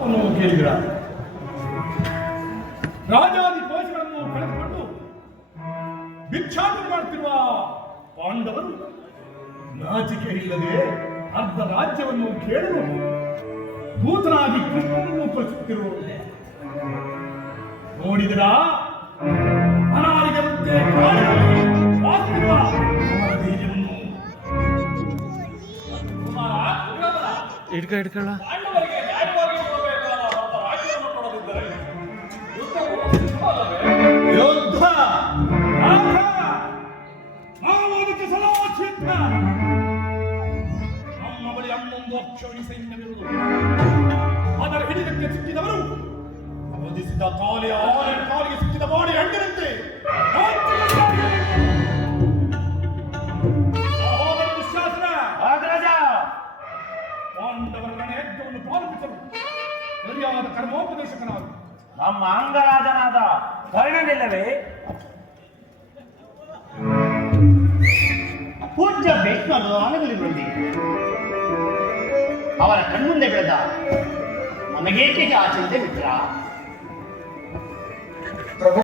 ಕೇಳಿದ್ರ ರಾಜಾದಿ ಕೋಶಗಳನ್ನು ಕಳೆದುಕೊಂಡು ಭಿಕ್ಷಾಟನೆ ಮಾಡುತ್ತಿರುವ ಪಾಂಡವರು ನಾಚಿಕೆ ಇಲ್ಲದೆ ಅರ್ಧ ರಾಜ್ಯವನ್ನು ಕೇಳಲು ದೂತನಾಗಿ ಕೃಷ್ಣನನ್ನು ಕಳಿಸುತ್ತಿರುವುದು ನೋಡಿದರ ಅನಾರಿಗರಂತೆ ಕಾಡಿನಲ್ಲಿ ವಾಸಿಸುವ ಅವರ ಧೈರ್ಯವನ್ನು ಹಿಡ್ಕೊಳ್ಳ ಯುದ್ಧ ನಾವು ಅದಕ್ಕೆ ಸದಾ ಸಿದ್ಧ. ನಮ್ಮ ಬಳಿ ಹನ್ನೊಂದು ಅಕ್ಷೋಣಿ ಸೈನ್ಯವಿರುವುದು. ಅದರ ಹಿಡಿತಕ್ಕೆ ಸಿಕ್ಕಿದವರು ಓದಿಸಿದ ಕಾಲಿಗೆ ಸಿಕ್ಕಿದ ಬಾಡಿ ಹಣ್ಣಿನಂತೆ ದುಶ್ಯಾಸನ ಪಾಂಡವರ ರಣಯಜ್ಞವನ್ನು ಪಾಲಿಸಲು ಸರಿಯಾದ ಕರ್ಮೋಪದೇಶಕನಾದ ನಮ್ಮ ಅಂಗರಾಜನಾದ ಕರ್ಣನಿಲ್ಲವೇ? ಪೂಜ್ಯ ಭೀಷ್ಮರು ಅನುಗುಲಿಗಳಲ್ಲಿ ಅವರ ಕಣ್ಮುಂದೆ ಬೆಳೆದ ನಮಗೇಕೆ ಆ ಚಿಂತೆ ಮಿತ್ರ?